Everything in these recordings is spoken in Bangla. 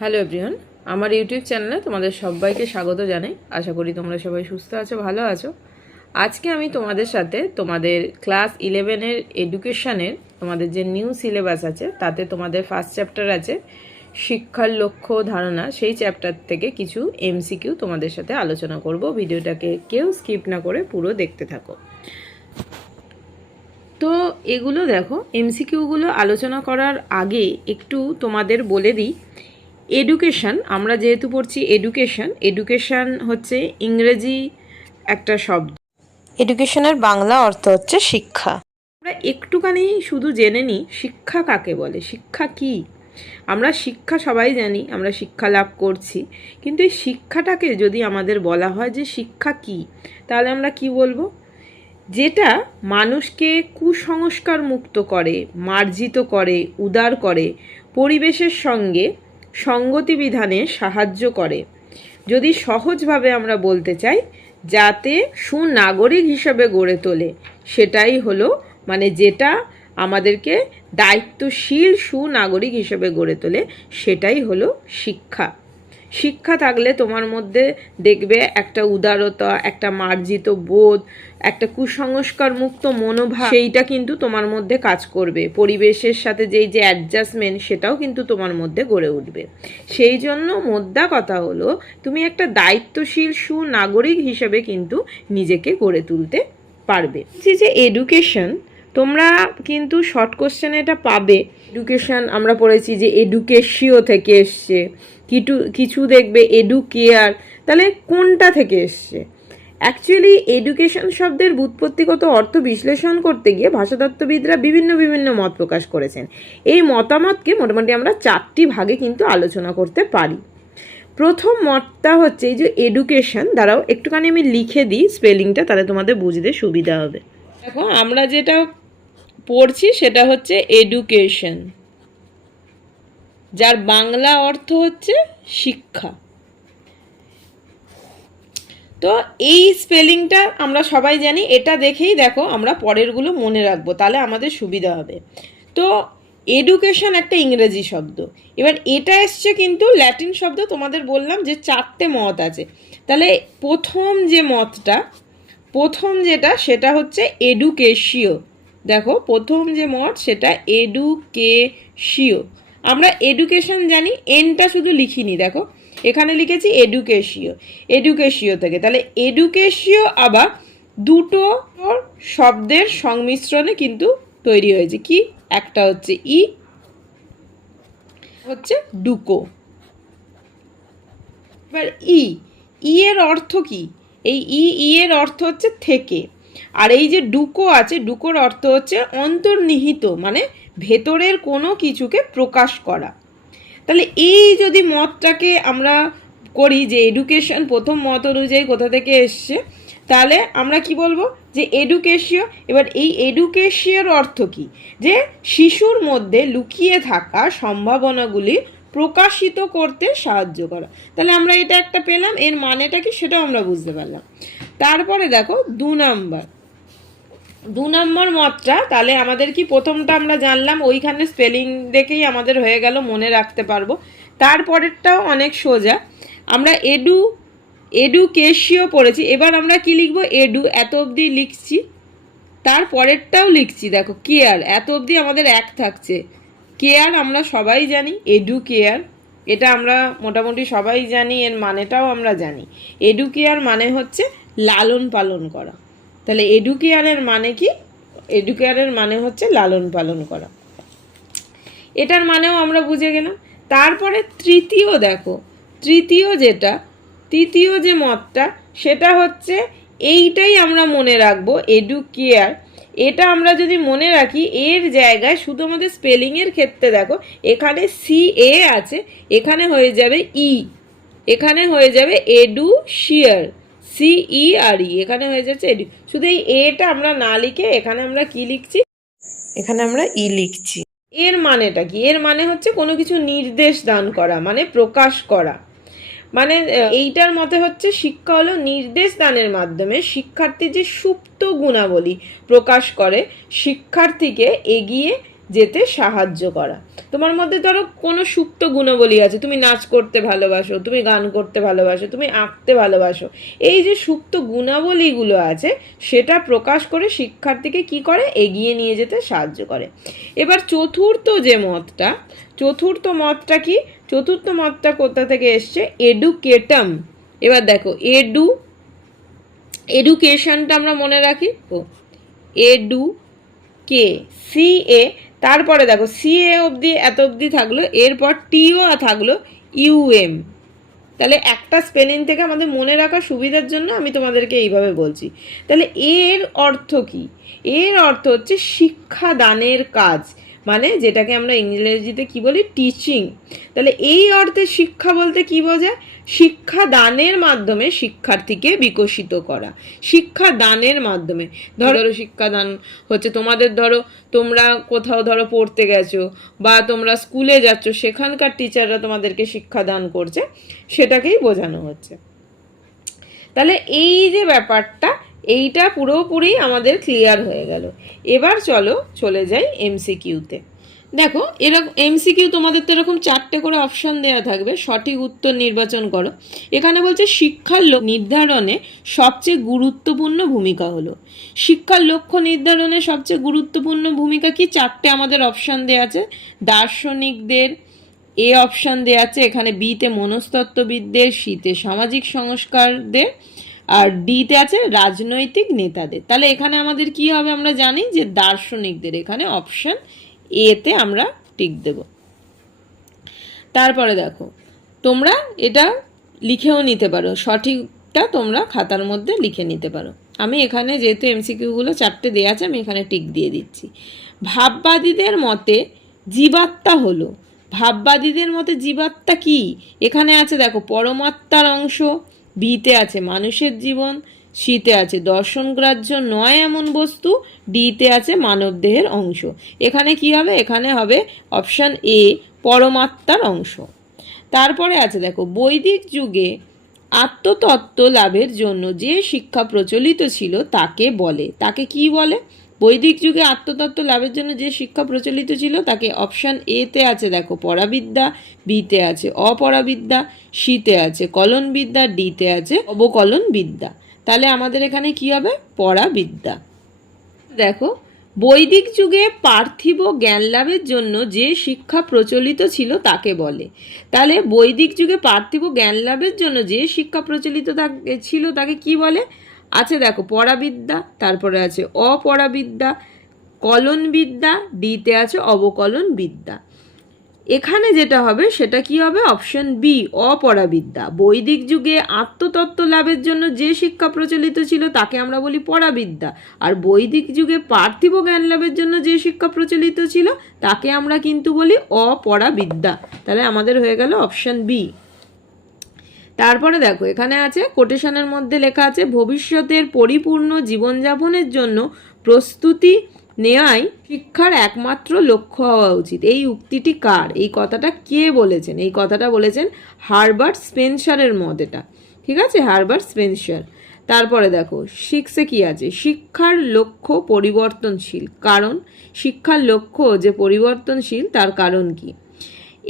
হ্যালো এভরিওয়ান, আমার ইউটিউব চ্যানেলে তোমাদের সবাইকে স্বাগত জানাই। আশা করি তোমরা সবাই সুস্থ আছো, ভালো আছো। আজকে আমি তোমাদের সাথে তোমাদের ক্লাস 11-এর এডুকেশনের তোমাদের যে নিউ সিলেবাস আছে তাতে তোমাদের ফার্স্ট চ্যাপ্টার আছে শিক্ষার লক্ষ্য ধারণা, সেই চ্যাপ্টার থেকে কিছু এমসিকিউ তোমাদের সাথে আলোচনা করব। ভিডিওটাকে কেউ স্কিপ না করে পুরো দেখতে থাকো। তো এগুলো দেখো, এমসিকিউগুলো আলোচনা করার আগে একটু তোমাদের বলে দিই, এডুকেশন আমরা যেহেতু পড়ছি এডুকেশন হচ্ছে ইংরেজি একটা শব্দ। এডুকেশনের বাংলা অর্থ হচ্ছে শিক্ষা। আমরা একটুখানি শুধু জেনে নিই শিক্ষা কাকে বলে, শিক্ষা কি। আমরা শিক্ষা সবাই জানি, আমরা শিক্ষা লাভ করছি, কিন্তু এই শিক্ষাটাকে যদি আমাদের বলা হয় যে শিক্ষা কি, তাহলে আমরা কি বলবো? যেটা মানুষকে কুসংস্কার মুক্ত করে, মার্জিত করে, উদার করে, পরিবেশের সঙ্গে সঙ্গতি বিধানে সাহায্য করে। যদি সহজভাবে আমরা বলতে চাই, যাতে সুনাগরিক হিসাবে গড়ে তোলে, সেটাই হলো যেটা আমাদেরকে দায়িত্বশীল সুনাগরিক হিসেবে গড়ে তোলে, সেটাই হলো শিক্ষা। শিক্ষা থাকলে তোমার মধ্যে দেখবে একটা উদারতা, একটা মার্জিত বোধ, একটা কুসংস্কার মুক্ত মনোভাব, সেইটা কিন্তু তোমার মধ্যে কাজ করবে। পরিবেশের সাথে যেই যে অ্যাডজাস্টমেন্ট, সেটাও কিন্তু তোমার মধ্যে গড়ে উঠবে। সেই জন্য মোদ্দা কথা হলো, তুমি একটা দায়িত্বশীল সুনাগরিক হিসেবে কিন্তু নিজেকে গড়ে তুলতে পারবে। যে এডুকেশন, তোমরা কিন্তু শর্ট কোশ্চেনে এটা পাবে। এডুকেশন আমরা পড়েছি যে এডুকেশিও থেকে এসছে, কিছু দেখবে এডুকেয়ার, তাহলে কোনটা থেকে এসছে? অ্যাকচুয়ালি এডুকেশন শব্দের ব্যুৎপত্তিগত অর্থ বিশ্লেষণ করতে গিয়ে ভাষাতত্ত্ববিদরা বিভিন্ন বিভিন্ন মত প্রকাশ করেছেন। এই মতামতকে মোটামুটি আমরা 4টি ভাগে কিন্তু আলোচনা করতে পারি। প্রথম মতটা হচ্ছে এই যে এডুকেশন, দ্বারাও একটুখানি আমি লিখে দিই স্পেলিংটা, তাহলে তোমাদের বুঝতে সুবিধা হবে। দেখো, আমরা যেটা পড়ছি সেটা হচ্ছে এডুকেশন, যার বাংলা অর্থ হচ্ছে শিক্ষা। তো এই স্পেলিংটা আমরা সবাই জানি, এটা দেখেই দেখো আমরা পরেরগুলো মনে রাখবো, তাহলে আমাদের সুবিধা হবে। তো এডুকেশন একটা ইংরেজি শব্দ, এবার এটা এসছে কিন্তু ল্যাটিন শব্দ। তোমাদের বললাম যে 4টে মত আছে, তাহলে প্রথম যেটা সেটা হচ্ছে এডুকেশিও। দেখো, প্রথম যে মত সেটা এডুকেশিও। আমরা এডুকেশন জানি, এনটা শুধু লিখিনি, দেখো এখানে লিখেছি এডুকেশিও থেকে। তাহলে এডুকেশিও আবার দুটো শব্দের সংমিশ্রণে কিন্তু তৈরি হয়েছে। কি? একটা হচ্ছে হচ্ছে ডুকো। এবার এর অর্থ কি? এই এর অর্থ হচ্ছে থেকে। আর এই যে ডুকো আছে, ডুকোর অর্থ হচ্ছে অন্তর্নিহিত, ভেতরের কোনো কিছুকে প্রকাশ করা। তাহলে এই যদি মতটাকে আমরা করি যে এডুকেশন প্রথম মত অনুযায়ী কোথা থেকে এসছে, তাহলে আমরা কি বলবো? যে এডুকেশিও। এবার এই এডুকেশিওর অর্থ কি? যে শিশুর মধ্যে লুকিয়ে থাকা সম্ভাবনাগুলি প্রকাশিত করতে সাহায্য করা। তাহলে আমরা এটা একটা পেলাম, এর মানেটা কি সেটাও আমরা বুঝতে পারলাম। তারপরে দেখো 2 নম্বর মতটা, তাহলে আমাদের কি প্রথমটা আমরা জানলাম, ওইখানে স্পেলিং দেখেই আমাদের হয়ে গেল, মনে রাখতে পারবো। তারপরেরটাও অনেক সোজা, আমরা এডুকেশিও পড়েছি। এবার আমরা কি লিখবো? এত অবধি লিখছি, তারপরেরটাও লিখছি। দেখো কেয়ার, এত অবধি আমাদের এক থাকছে। কেয়ার আমরা সবাই জানি, এডুকেয়ার, এটা আমরা মোটামুটি সবাই জানি, এর মানেটাও আমরা জানি। এডুকেয়ার মানে হচ্ছে লালন পালন করা। তাহলে এডুকেয়ারের মানে কি? এডুকেয়ারের মানে হচ্ছে লালন পালন করা। এটার মানেও আমরা বুঝে গেলাম। তারপরে তৃতীয় যে মতটা, সেটা হচ্ছে এইটাই আমরা মনে রাখবো, এডুকেয়ার। এটা আমরা যদি মনে রাখি, এর জায়গায় শুধু আমাদের স্পেলিংয়ের ক্ষেত্রে দেখো, এখানে CA আছে, এখানে হয়ে যাবে এখানে হয়ে যাবে এডুশিয়ার, CERE, এখানে হয়ে যাচ্ছে এডু। শুধু এই এটা আমরা না লিখে এখানে আমরা কি লিখছি? এখানে আমরা লিখছি। এর মানেটা কি? এর মানে হচ্ছে কোনো কিছু নির্দেশ দান করা, প্রকাশ করা। এইটার মতে হচ্ছে শিক্ষা হলো নির্দেশ দানের মাধ্যমে শিক্ষার্থীর যে সুপ্ত গুণাবলী প্রকাশ করে, শিক্ষার্থীকে এগিয়ে যেতে সাহায্য করা। তোমার মধ্যে ধরো কোনো সুপ্ত গুণাবলী আছে, তুমি নাচ করতে ভালোবাসো, তুমি গান করতে ভালোবাসো, তুমি আঁকতে ভালোবাসো, এই যে সুপ্ত গুণাবলীগুলো আছে সেটা প্রকাশ করে শিক্ষার্থীকে কি করে, এগিয়ে নিয়ে যেতে সাহায্য করে। এবার চতুর্থ মতটা কি, চতুর্থ মতটা কোথা থেকে এসছে, এডুকেটম। এবার দেখো এডুকেশনটা আমরা মনে রাখি, সি এ, তারপরে দেখো সি এ অবধি এত অবধি থাকলো, এরপর টিও থাকলো ইউএম। তাহলে একটা স্পেলিং থেকে আমাদের মনে রাখার সুবিধার জন্য আমি তোমাদেরকে এইভাবে বলছি। তাহলে এর অর্থ কি, এর অর্থ হচ্ছে শিক্ষাদানের কাজ, মানে যেটাকে আমরা ইংরেজিতে কি বলি, টিচিং। তাহলে এই অর্থে শিক্ষা বলতে কি বোঝায়, শিক্ষাদানের মাধ্যমে শিক্ষার্থীকে বিকশিত করা, শিক্ষাদানের মাধ্যমে। ধরো শিক্ষাদান হচ্ছে তোমাদের, ধরো তোমরা কোথাও ধরো পড়তে গেছো বা তোমরা স্কুলে যাচ্ছ, সেখানকার টিচাররা তোমাদেরকে শিক্ষাদান করছে, সেটাকেই বোঝানো হচ্ছে। তাহলে এই যে ব্যাপারটা, এইটা পুরোপুরি আমাদের ক্লিয়ার হয়ে গেল। এবার চলে যাই এমসিকিউতে। দেখো এরকম এমসিকিউ তোমাদের তো এরকম 4টে করে অপশান দেওয়া থাকবে, সঠিক উত্তর নির্বাচন করো। এখানে বলছে শিক্ষার নির্ধারণে সবচেয়ে গুরুত্বপূর্ণ ভূমিকা হলো, শিক্ষার লক্ষ্য নির্ধারণে সবচেয়ে গুরুত্বপূর্ণ ভূমিকা কি, 4টে আমাদের অপশান দেওয়া আছে। দার্শনিকদের এ অপশান দেওয়া আছে, এখানে বিতে মনস্তত্ত্ববিদদের, সিতে সামাজিক সংস্কারদের, আর ডিতে আছে রাজনৈতিক নেতাদের। তাহলে এখানে আমাদের কি হবে, আমরা জানি যে দার্শনিকদের, এখানে অপশান এতে আমরা টিক দেব। তারপরে দেখো তোমরা এটা লিখেও নিতে পারো, সঠিকটা তোমরা খাতার মধ্যে লিখে নিতে পারো। আমি এখানে যেহেতু এমসিকিউগুলো 4টে দেওয়া আছে, আমি এখানে টিক দিয়ে দিচ্ছি। ভাববাদীদের মতে জীবাত্মা হলো, ভাববাদীদের মতে জীবাত্মা কি, এখানে আছে দেখো পরমাত্মার অংশ, বিতে আছে মানুষের জীবন, সিতে আছে দর্শনগ্রাহ্য নয় এমন বস্তু, ডিতে আছে মানবদেহের অংশ। এখানে কি হবে, এখানে হবে অপশান এ পরমাত্মার অংশ। তারপরে আছে দেখো বৈদিক যুগে আত্মতত্ত্ব লাভের জন্য যে শিক্ষা প্রচলিত ছিল তাকে বলে, তাকে কি বলে, বৈদিক যুগে আত্মতত্ত্ব লাভের জন্য যে শিক্ষা প্রচলিত ছিল তাকে অপশান এতে আছে দেখো পরাবিদ্যা, বিতে আছে অপরাবিদ্যা, সিতে আছে কলনবিদ্যা, ডিতে আছে অবকলন বিদ্যা। তাহলে আমাদের এখানে কি হবে, পরাবিদ্যা। দেখো বৈদিক যুগে পার্থিব জ্ঞান লাভের জন্য যে শিক্ষা প্রচলিত ছিল তাকে বলে। তাহলে বৈদিক যুগে পার্থিব জ্ঞান লাভের জন্য যে শিক্ষা প্রচলিত ছিল তাকে কি বলে, আছে দেখো পরাবিদ্যা, তারপরে আছে অপরাবিদ্যা, কলনবিদ্যা, ডিতে আছে অবকলন বিদ্যা। এখানে যেটা হবে সেটা কি হবে, অপশন বি অপরাবিদ্যা। বৈদিক যুগে আত্মতত্ত্ব লাভের জন্য যে শিক্ষা প্রচলিত ছিল তাকে আমরা বলি পরাবিদ্যা, আর বৈদিক যুগে পার্থিব জ্ঞান লাভের জন্য যে শিক্ষা প্রচলিত ছিল তাকে আমরা কিন্তু বলি অপরাবিদ্যা। তাহলে আমাদের হয়ে গেল অপশন বি। তারপরে দেখো এখানে আছে কোটেশনের মধ্যে লেখা আছে ভবিষ্যতের পরিপূর্ণ জীবনযাপনের জন্য প্রস্তুতি নেওয়াই শিক্ষার একমাত্র লক্ষ্য হওয়া উচিত। এই উক্তিটি কার, এই কথাটা কে বলেছেন, এই কথাটা বলেছেন হারবার্ট স্পেন্সারের মত এটা, ঠিক আছে, হারবার্ট স্পেন্সার। তারপরে দেখো 6-এ কি আছে, শিক্ষার লক্ষ্য পরিবর্তনশীল, কারণ শিক্ষার লক্ষ্য যে পরিবর্তনশীল তার কারণ কি,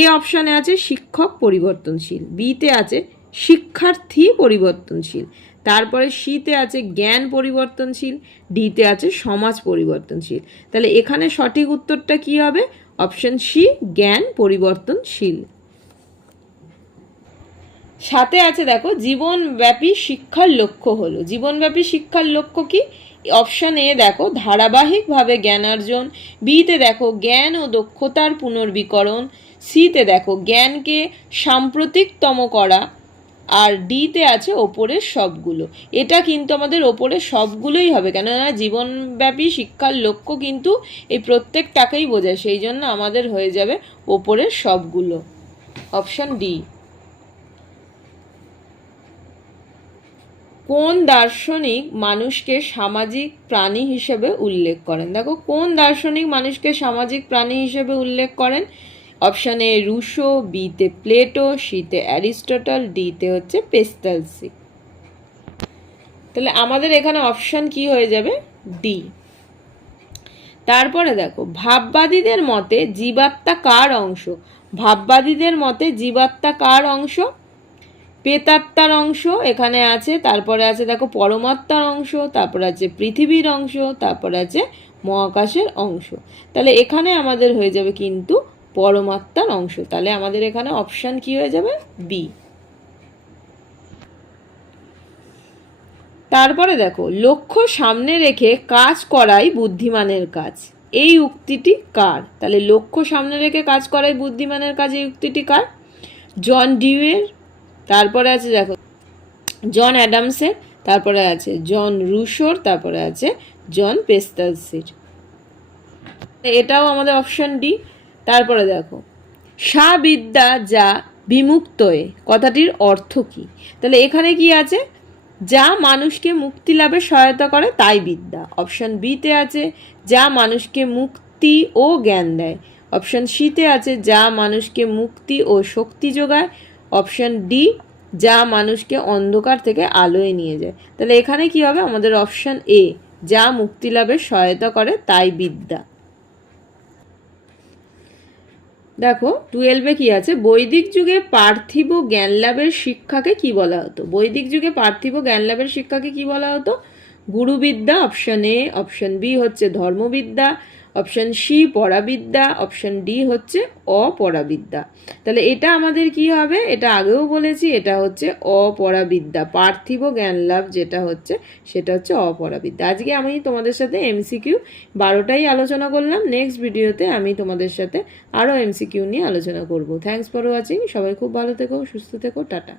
এ অপশানে আছে শিক্ষক পরিবর্তনশীল, বিতে আছে শিক্ষার্থী পরিবর্তনশীল, তারপরে সিতে আছে জ্ঞান পরিবর্তনশীল, ডিতে আছে সমাজ পরিবর্তনশীল। তাহলে এখানে সঠিক উত্তরটা কি হবে, অপশন সি জ্ঞান পরিবর্তনশীল। সাথে আছে দেখো জীবনব্যাপী শিক্ষার লক্ষ্য হলো, জীবনব্যাপী শিক্ষার লক্ষ্য কি, অপশন এ দেখো ধারাবাহিকভাবে জ্ঞানার্জন, বিতে দেখো জ্ঞান ও দক্ষতার পুনর্বিকরণ, সিতে দেখো জ্ঞানকে সাম্প্রতিকতম করা, আর ডিতে আছে ওপরের সবগুলো। এটা কিন্তু আমাদের ওপরের সবগুলোই হবে, কেননা জীবনব্যাপী শিক্ষার লক্ষ্য কিন্তু এই প্রত্যেকটাকেই বোঝায়, সেই জন্য আমাদের হয়ে যাবে ওপরের সবগুলো, অপশন ডি। কোন দার্শনিক মানুষকে সামাজিক প্রাণী হিসেবে উল্লেখ করেন, দেখো কোন দার্শনিক মানুষকে সামাজিক প্রাণী হিসেবে উল্লেখ করেন, অপশান এ রুশো, বিতে প্লেটো, সিতে অ্যারিস্টটল, ডিতে হচ্ছে পেস্টালসি। তাহলে আমাদের এখানে অপশান কি হয়ে যাবে, ডি। তারপরে দেখো ভাববাদীদের মতে জীবাত্মা কার অংশ? ভাববাদীদের মতে জীবাত্মা কার অংশ? প্রেতাত্মার অংশ এখানে আছে, তারপরে আছে দেখো পরমাত্মার অংশ, তারপরে আছে পৃথিবীর অংশ, তারপরে আছে মহাকাশের অংশ। তাহলে এখানে আমাদের হয়ে যাবে কিন্তু পরমাত্মার অংশ। তাহলে আমাদের এখানে অপশান কি হয়ে যাবে? বি। তারপরে দেখো লক্ষ্য সামনে রেখে কাজ করাই বুদ্ধিমানের কাজ, এই উক্তিটি কার? তাহলে লক্ষ্য সামনে রেখে কাজ করাই বুদ্ধিমানের কাজ, এই উক্তিটি কার? জন ডিউয়ের, তারপরে আছে দেখো জন অ্যাডামসের, তারপরে আছে জন রুশোর, তারপরে আছে জন পেস্টালসির। এটাও আমাদের অপশন ডি। তারপরে দেখো সাবিদ্যা যা বিমুক্তয়ে কথাটির অর্থ কি? তাহলে এখানে কি আছে? যা মানুষকে মুক্তি লাভে সহায়তা করে তাই বিদ্যা। অপশন বিতে আছে যা মানুষকে মুক্তি ও জ্ঞান দেয়। অপশন সিতে আছে যা মানুষকে মুক্তি ও শক্তি যোগায়। অপশন ডি যা মানুষকে অন্ধকার থেকে আলোয় নিয়ে যায়। তাহলে এখানে কি হবে? আমাদের অপশন এ যা মুক্তি লাভে সহায়তা করে তাই বিদ্যা। দেখো 12-এ কি আছে? বৈদিক যুগে পার্থিব জ্ঞান লাভের শিক্ষাকে কি বলা হতো? বৈদিক যুগে পার্থিব জ্ঞান লাভের শিক্ষাকে কি বলা হতো? গুরুবিদ্যা। Option A. অপশন বি হচ্ছে ধর্মবিদ্যা। অপশন সি পরাবিদ্যা। অপশন ডি হচ্ছে অপরাবিদ্যা। তাহলে এটা আমাদের কি হবে? এটা আগেও বলেছি, এটা হচ্ছে অপরাবিদ্যা। পার্থিব জ্ঞান লাভ যেটা হচ্ছে সেটা হচ্ছে অপরাবিদ্যা। আজকে আমি তোমাদের সাথে এমসিকিউ 12টাই আলোচনা করলাম। নেক্সট ভিডিওতে আমি তোমাদের সাথে আরও এমসিকিউ নিয়ে আলোচনা করব। Thanks for watching. সবাই খুব ভালো থেকো, সুস্থ থেকো, টাটা।